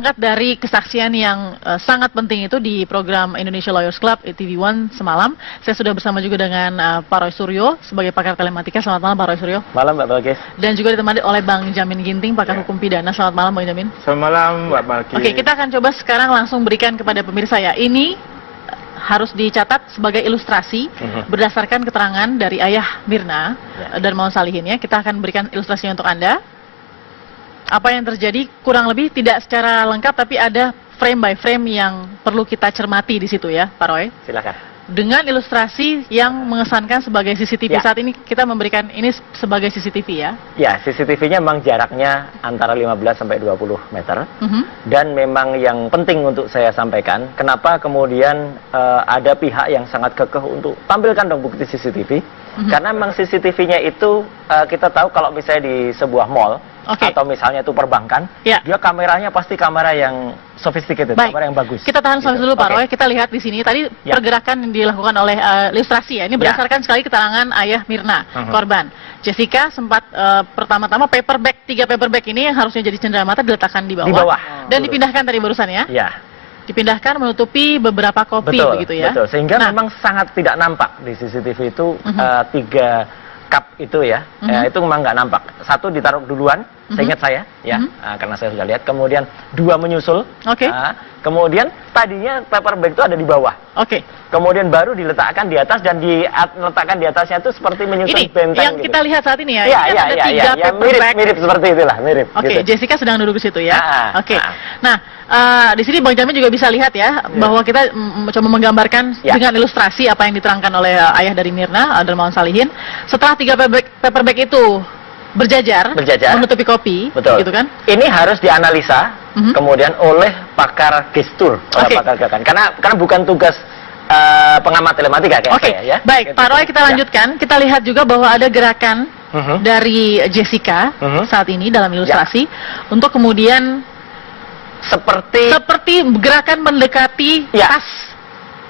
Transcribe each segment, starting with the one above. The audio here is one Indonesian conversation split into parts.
Angkat dari kesaksian yang sangat penting itu di program Indonesia Lawyers Club TV1 semalam. Saya sudah bersama juga dengan Pak Roy Suryo sebagai pakar telematika. Selamat malam Pak Roy Suryo. Malam Mbak Balkis. Dan juga ditemani oleh Bang Jamin Ginting, pakar hukum pidana. Selamat malam Bang Jamin. Selamat malam Mbak Balkis. Oke, kita akan coba sekarang langsung berikan kepada pemirsa ya. Ini harus dicatat sebagai ilustrasi berdasarkan keterangan dari ayah Mirna dan Mawan Salihin ya. Kita akan berikan ilustrasinya untuk Anda. Apa yang terjadi kurang lebih tidak secara lengkap, tapi ada frame by frame yang perlu kita cermati di situ ya, Pak Roy. Silakan. Dengan ilustrasi yang mengesankan sebagai CCTV. Saat ini kita memberikan ini sebagai CCTV ya. Ya, CCTV-nya memang jaraknya antara 15 sampai 20 meter. Dan memang yang penting untuk saya sampaikan, kenapa kemudian ada pihak yang sangat kekeh untuk tampilkan dong bukti CCTV. Karena memang CCTV-nya itu kita tahu kalau misalnya di sebuah mall, atau misalnya itu perbankan, dia kameranya pasti kamera yang sophisticated, kamera yang bagus. Kita tahan sampai dulu Pak Roy, kita lihat di sini tadi pergerakan yang dilakukan oleh ilustrasi ya. Ini berdasarkan sekali keterangan ayah Mirna, korban. Jessica sempat pertama-tama paperback, 3 paperback ini yang harusnya jadi cenderamata diletakkan di bawah. Dan dipindahkan tadi barusan ya. Dipindahkan menutupi beberapa kopi begitu ya. Betul, sehingga memang sangat tidak nampak di CCTV itu 3 cup itu ya, itu memang nggak nampak. 1 ditaruh duluan, seingat saya ya, karena saya sudah lihat. Kemudian 2 menyusul. Kemudian tadinya paperback itu ada di bawah. Kemudian baru diletakkan di atas, dan diletakkan di atasnya itu seperti menyusun benteng. Yang kita lihat saat ini ya. Iya, mirip seperti itulah, mirip. Gitu. Jessica sedang duduk di situ ya. Nah, di sini Bang Jamin juga bisa lihat ya, bahwa kita coba menggambarkan dengan ilustrasi apa yang diterangkan oleh ayah dari Mirna dan Mawan Salihin. Setelah 3 paperback itu berjajar, menutupi kopi, gitu kan? Ini harus dianalisa kemudian oleh pakar gestur, pakar gerakan. Karena bukan tugas pengamat telematika kayak saya ya. Baik, Pak Roy, kita lanjutkan. Kita lihat juga bahwa ada gerakan dari Jessica saat ini dalam ilustrasi untuk kemudian seperti gerakan mendekati tas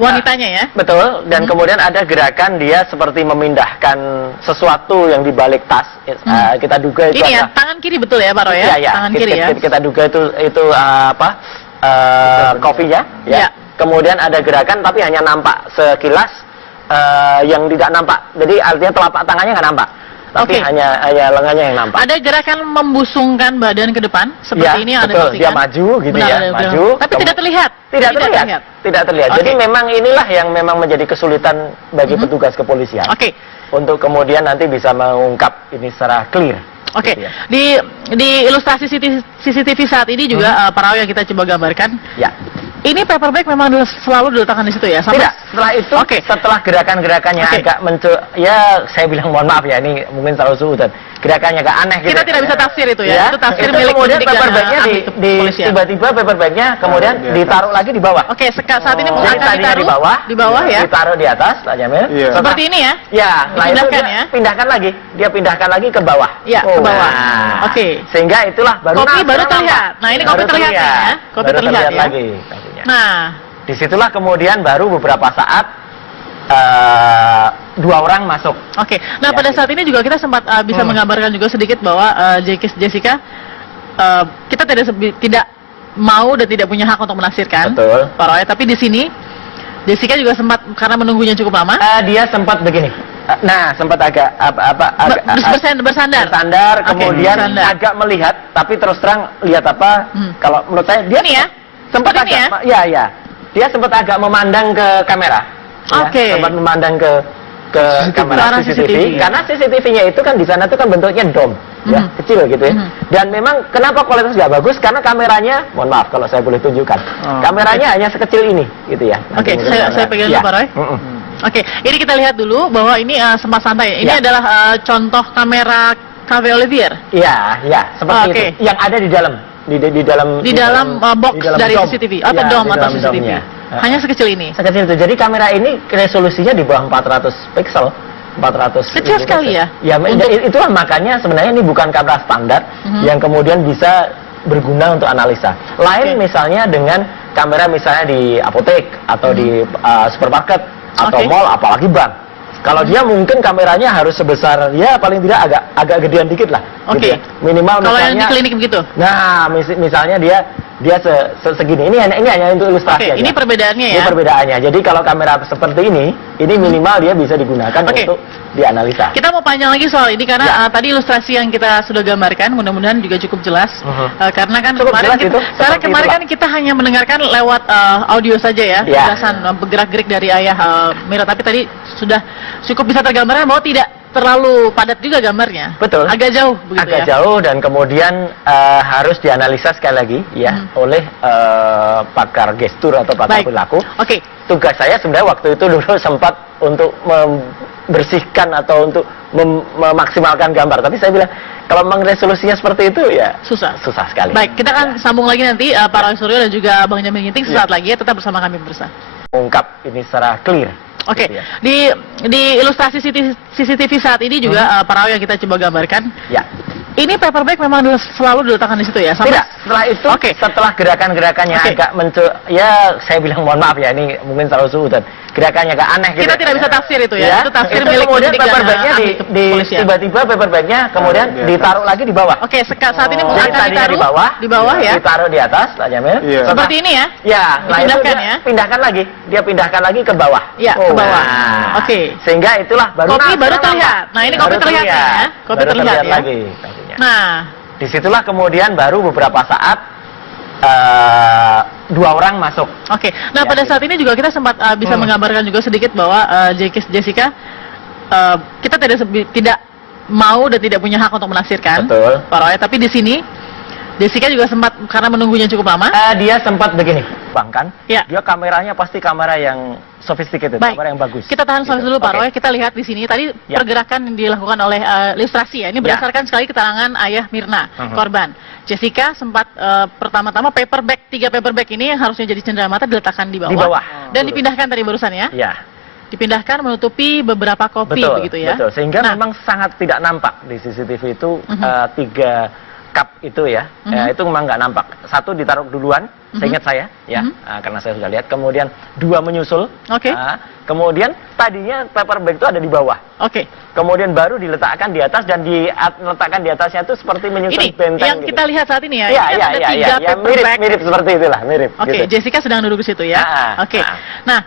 wanitanya ya. Betul, dan kemudian ada gerakan dia seperti memindahkan sesuatu yang di balik tas. Kita duga itu ini ya, tangan kiri betul ya Pak Roy ya? Tangan kiri ya. Kita duga itu kopinya ya. Kemudian ada gerakan tapi hanya nampak sekilas yang tidak nampak. Jadi artinya telapak tangannya nggak nampak. Tapi hanya lengannya yang nampak. Ada gerakan membusungkan badan ke depan seperti ini yang betul, dia maju gitu maju. Tapi tidak terlihat. Tidak terlihat. Jadi memang inilah yang memang menjadi kesulitan bagi petugas kepolisian. Untuk kemudian nanti bisa mengungkap ini secara clear. Gitu ya. Di ilustrasi CCTV saat ini juga Pak Roy yang kita coba gambarkan. Ini paperback memang selalu diletakkan di situ ya? Tidak, setelah itu, setelah gerakan-gerakannya agak saya bilang mohon maaf ya, ini mungkin terlalu suudan. Gerakannya agak aneh gitu. Kita tidak bisa tafsir itu ya, itu tafsir milik kemudian paperbacknya tiba-tiba paperbacknya kemudian ditaruh lagi di bawah. Saat ini akan ditaruh di bawah ya. Ditaruh di atas, Pak Jamil. Seperti ini ya? Ya, dipindahkan ya? Dia pindahkan lagi ke bawah. Iya, ke bawah. Sehingga itulah baru kopi baru terlihat. Nah, ini kopi terlihat ya. Kopi terlihat ya. Nah, disitulah kemudian baru beberapa saat 2 orang masuk. Nah pada saat ini juga kita sempat bisa menggambarkan juga sedikit bahwa Jessica kita tidak mau dan tidak punya hak untuk menafsirkan, Pak Roy. Tapi di sini Jessica juga sempat karena menunggunya cukup lama. Dia sempat begini. Sempat agak bersandar. Kemudian agak melihat, tapi terus terang lihat apa? Kalau menurut saya dia ini ya. Sempat agak, dia sempat agak memandang ke kamera. Sempat memandang ke kamera CCTV. Karena CCTV-nya itu kan di sana tuh kan bentuknya dome, ya kecil gitu ya. Dan memang kenapa kualitas nggak bagus? Karena kameranya, mohon maaf kalau saya boleh tunjukkan, kameranya hanya sekecil ini, gitu ya. Saya pegang dulu Pak Roy. Ini kita lihat dulu bahwa ini sempat santai. Ini adalah contoh kamera Cafe Olivier. Iya, seperti itu. Yang ada di dalam. Di dalam box dari CCTV atau dome atau CCTV. Hanya sekecil ini. Sekecil itu. Jadi kamera ini resolusinya di bawah 400 pixel. 400. Kecil sekali ya. Itulah makanya sebenarnya ini bukan kamera standar yang kemudian bisa berguna untuk analisa. Lain misalnya dengan kamera misalnya di apotek atau di supermarket atau mall, apalagi bank. Kalau dia mungkin kameranya harus sebesar ya paling tidak agak gedean dikit lah. Gitu ya. Minimal kalau misalnya. Yang di klinik begitu. Nah, misalnya dia dia segini. Ini hanya untuk ilustrasi aja. Ini perbedaannya ya. Ini perbedaannya. Jadi kalau kamera seperti ini minimal dia bisa digunakan untuk dianalisa. Kita mau panjang lagi soal ini karena tadi ilustrasi yang kita sudah gambarkan mudah-mudahan juga cukup jelas. Karena kan kemarin kan kita hanya mendengarkan lewat audio saja ya, penjelasan bergerak-gerik dari ayah Mirna. Tapi tadi sudah cukup bisa tergambarkan bahwa tidak terlalu padat juga gambarnya. Betul. Agak jauh begitu agak jauh dan kemudian harus dianalisa sekali lagi ya oleh pakar gestur atau pakar perilaku. Tugas saya sebenarnya waktu itu dulu sempat untuk membersihkan atau untuk memaksimalkan gambar. Tapi saya bilang kalau memang resolusinya seperti itu ya susah sekali. Baik, kita akan sambung lagi nanti Pak Roy Suryo dan juga Bang Jamin Ginting sesaat lagi ya, tetap bersama kami pemirsa. Ungkap ini secara clear. Gitu ya. Di ilustrasi CCTV saat ini juga Pak Roy yang kita coba gambarkan. Ya. Ini paperback memang selalu diletakkan di situ ya? Tidak, setelah itu, setelah gerakan-gerakannya agak ya saya bilang mohon maaf ya, ini mungkin terlalu suudan. Gerakannya agak aneh gitu. Kita tidak bisa tafsir itu ya, itu tafsir milik kemudian paperbacknya tiba-tiba paperbacknya kemudian ditaruh lagi di bawah. Saat ini akan ditaruh di bawah ya. Ditaruh di atas, Pak Jamil. Seperti ini ya? Ya, dipindahkan ya? Dia pindahkan lagi ke bawah. Iya, ke bawah. Sehingga itulah kopi baru terlihat. Nah, ini kopi terlihat ya. Kopi terlihat ya. Nah, disitulah kemudian baru beberapa saat dua orang masuk. Nah pada saat ini juga kita sempat bisa menggambarkan juga sedikit bahwa Jessica kita tidak mau dan tidak punya hak untuk menafsirkan. Betul. Pak Roy, tapi di sini Jessica juga sempat karena menunggunya cukup lama. Dia sempat begini, Bang kan? Ya. Dia kameranya pasti kamera yang sophisticated, kamera yang bagus. Kita tahan sampai dulu Pak Roy. Kita lihat di sini tadi pergerakan yang dilakukan oleh ilustrasi ya. Ini berdasarkan sekali keterangan ayah Mirna, korban. Jessica sempat pertama-tama paperback, 3 paperback ini yang harusnya jadi cenderamata diletakkan di bawah. Dan dipindahkan tadi barusan ya. Iya. Dipindahkan menutupi beberapa kopi begitu ya. Betul. Sehingga memang sangat tidak nampak di CCTV itu 3 cup itu ya, itu memang nggak nampak. 1 ditaruh duluan, seingat saya, ya, karena saya sudah lihat. Kemudian 2 menyusul. Kemudian tadinya paperback itu ada di bawah. Kemudian baru diletakkan di atas dan diletakkan di atasnya itu seperti menyusun benteng. Yang kita lihat saat ini ya. Iya, mirip seperti itulah, mirip. Gitu. Jessica sedang duduk di situ ya. Nah,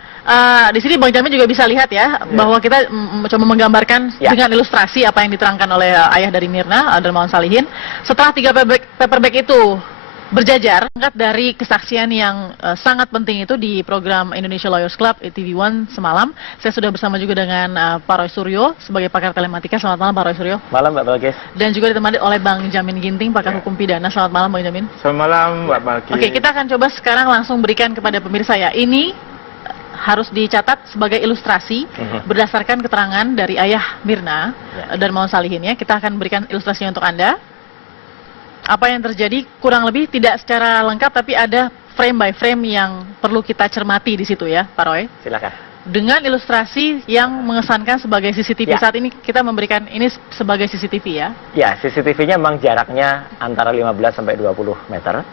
di sini Bang Jamin juga bisa lihat ya bahwa kita coba menggambarkan dengan ilustrasi apa yang diterangkan oleh ayah dari Mirna, Darmawan Salihin. Setelah 3 paperback itu berjajar, angkat dari kesaksian yang sangat penting itu di program Indonesia Lawyers Club TV1 semalam. Saya sudah bersama juga dengan Pak Roy Suryo sebagai pakar telematika. Selamat malam Pak Roy Suryo. Malam Mbak Balkis. Dan juga ditemani oleh Bang Jamin Ginting, pakar hukum pidana. Selamat malam Bang Jamin. Selamat malam Mbak Balkis. Kita akan coba sekarang langsung berikan kepada pemirsa ya. Ini harus dicatat sebagai ilustrasi berdasarkan keterangan dari ayah Mirna Darmawan Salihin ya. Kita akan berikan ilustrasinya untuk Anda. Apa yang terjadi kurang lebih tidak secara lengkap, tapi ada frame by frame yang perlu kita cermati di situ ya, Pak Roy. Silakan. Dengan ilustrasi yang mengesankan sebagai CCTV saat ini kita memberikan ini sebagai CCTV ya. Ya, CCTV-nya memang jaraknya antara 15 sampai 20 meter.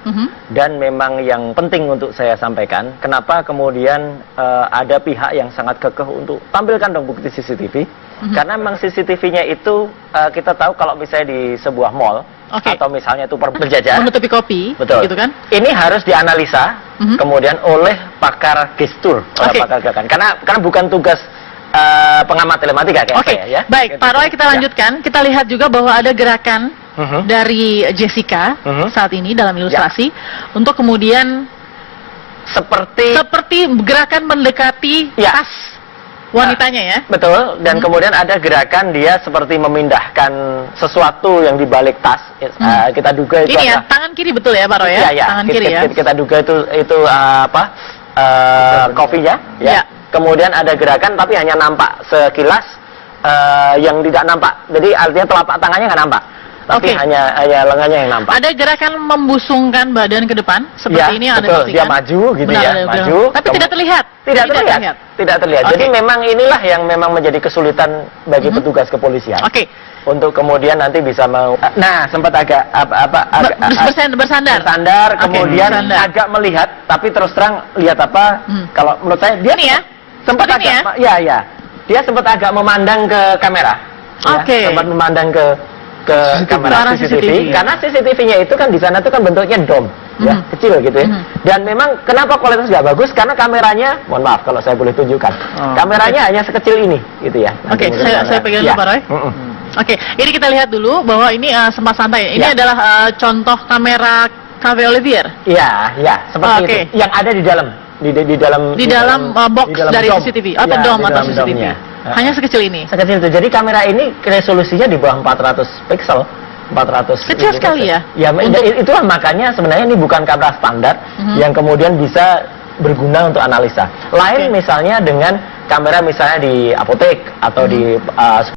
Dan memang yang penting untuk saya sampaikan, kenapa kemudian ada pihak yang sangat kekeh untuk tampilkan dong bukti CCTV. Karena memang CCTV-nya itu kita tahu kalau misalnya di sebuah mall atau misalnya itu berjajar menutupi kopi, betul, gitu kan? Ini harus dianalisa kemudian oleh pakar gestur, oleh pakar gerakan. Karena bukan tugas pengamat telematika kayak saya ya. Baik, Pak Roy, kita lanjutkan. Kita lihat juga bahwa ada gerakan dari Jessica saat ini dalam ilustrasi untuk kemudian seperti gerakan mendekati tas wanitanya ya. Betul, dan kemudian ada gerakan dia seperti memindahkan sesuatu yang di balik tas. Kita duga itu ini ya, tangan kiri betul ya Pak Roy ya? Tangan kiri ya. Kita duga itu kopinya ya. Kemudian ada gerakan tapi hanya nampak sekilas yang tidak nampak. Jadi artinya telapak tangannya nggak nampak. Tapi hanya lengannya yang nampak. Ada gerakan membusungkan badan ke depan seperti ini yang Anda saksikan. Dia maju gitu ya, maju. Tapi tidak terlihat. Tidak terlihat. Jadi memang inilah yang memang menjadi kesulitan bagi petugas kepolisian. Untuk kemudian nanti bisa sempat agak bersandar, kemudian agak melihat, tapi terus terang lihat apa? Kalau menurut saya dia ini ya. Sempat agak dia sempat agak memandang ke kamera. Sempat memandang ke kamera CCTV. Karena CCTV-nya itu kan di sana itu kan bentuknya dom. ya, kecil gitu ya. Dan memang kenapa kualitas nggak bagus? Karena kameranya, mohon maaf kalau saya boleh tunjukkan, kameranya hanya sekecil ini, gitu ya. Oke, saya pegang dulu Pak Roy. Oke, ini kita lihat dulu bahwa ini sempat santai. Ini adalah contoh kamera Cafe Olivier. Iya, ya, seperti itu. Yang ada di dalam, di dalam box dari CCTV atau dom atau CCTV. Hanya sekecil ini. Sekecil itu. Jadi kamera ini resolusinya di bawah 400 pixel. 400 kecil sekali ya. Ya, itulah makanya sebenarnya ini bukan kamera standar yang kemudian bisa berguna untuk analisa. Lain misalnya dengan kamera misalnya di apotek atau di